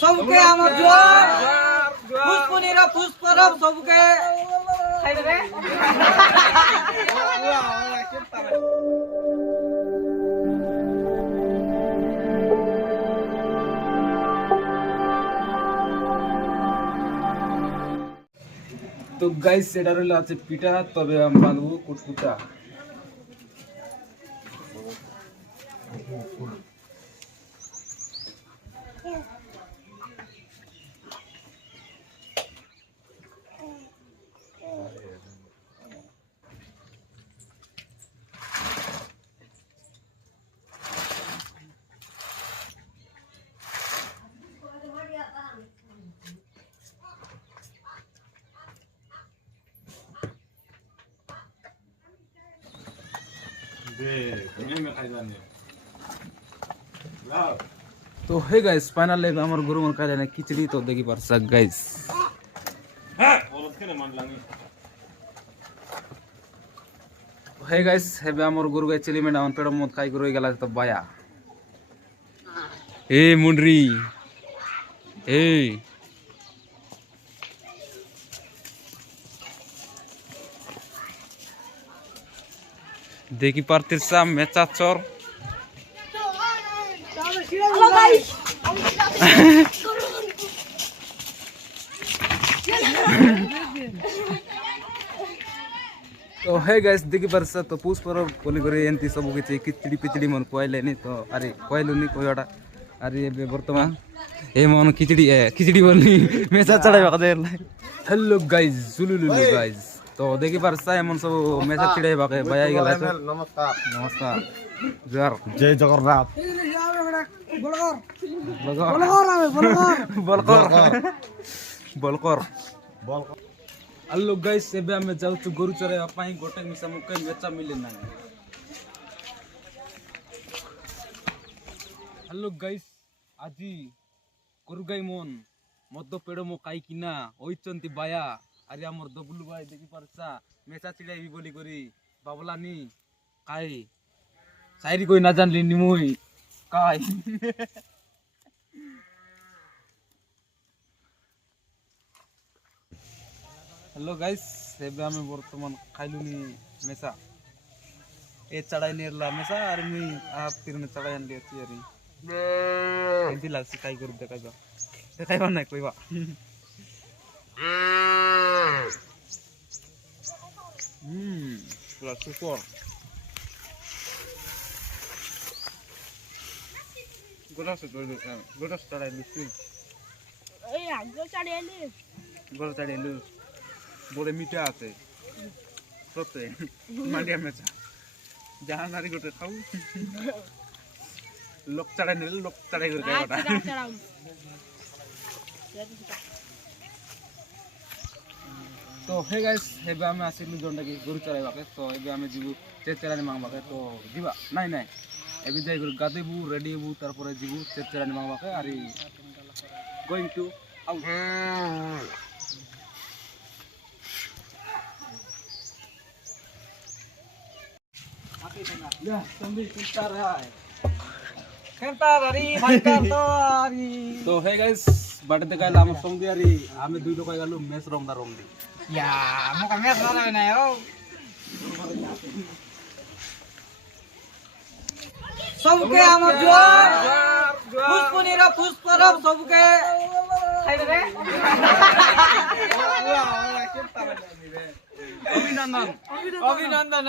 सबके আমার জোয়ার পুষ্পনীরা পুষ্পরব सबके খাইবে রে তো গাইস এটা হলো আছে পিঠা তবে আমি বানাবো কুটকুটা तो हे गाइस फाइनली हमर गुरु मन खाले खिचड़ी तो देखि परसा गाइस हे गाइस हेबे हमर गुरु गाय चिली में डाउन पेड़ मत खाई गुरु गेला तो बाया ए मुंडरी ए देखि पारतिर सा मेचा चोर हेलो गाइस तो हे गाइस देखि परसा तो पूछ पर बोली करे एंती सब के खिचड़ी पिचड़ी मन कोइले नी तो अरे कोइलुनी कोयडा अरे बे वर्तमान ए मन खिचड़ी बोलनी मेचा चढ़ाई बका हेलो गाइस जुलुलु गाइस तो देखि परसा एमन सब मेचा चढ़ाई बका भया गेला तो नमस्कार नमस्कार जय जय जगन्नाथ बलकर हेलो गाइस एबे हम जाउ छु गरु चराई पाई गोटे मिसा मुके मेचा मिले ना हेलो गाइस आजी गरु गाई मन मद्दो पेड़ मो काई किना ओइचंती बाया अरे हमर दबलु भाई देखि परसा मेचा चिड़ाई बोली करी बाबलानी काई शायरी कोई ना जानली निमुई काई हेलो गाइस एबे हमें वर्तमान खाइलुनी मेसा ए चढ़ाई नेरला मेसा अरे मी आप तिरने चढ़ाई आनली अछि अरे एंती लागसी काई करू देखाइबा देखाइबा नै कोइबा पूरा सुपर गोलास चढ़ाई लुसी ए आगो चढ़ेली गोल चढ़ाई लु बड़े मीठा आते सत्य मांडिया मेचा जहाँ नारी गोटे खाऊ लोक चढ़ाई नेले लोक चढ़ाई कर गायटा तो हे गाइस हेबे हम आसिलु जोंडा की गरु चराई बाके तो हेबे हम जीवु चेचरानी मांगबाके तो जीवा नाइ नाइ एबे जाई गरु गादेबु रेडी हेबु तार परे जीवु चेचरानी मांगबाके आरी गोइंग टू आउट या तंबी चिंता रहा है खेलता री भागता तो आरी तो हे गाइस बाटे देखाय लाम संग दियारी आमे दुई लोक गालु मेस रंगदा रंगदी या मका मेस ना नाही हो सबके আমার জোয়ার পুষ্পনীরা পুষ্পরব सबके খাইবে রে अभिनंदन अभिनंदन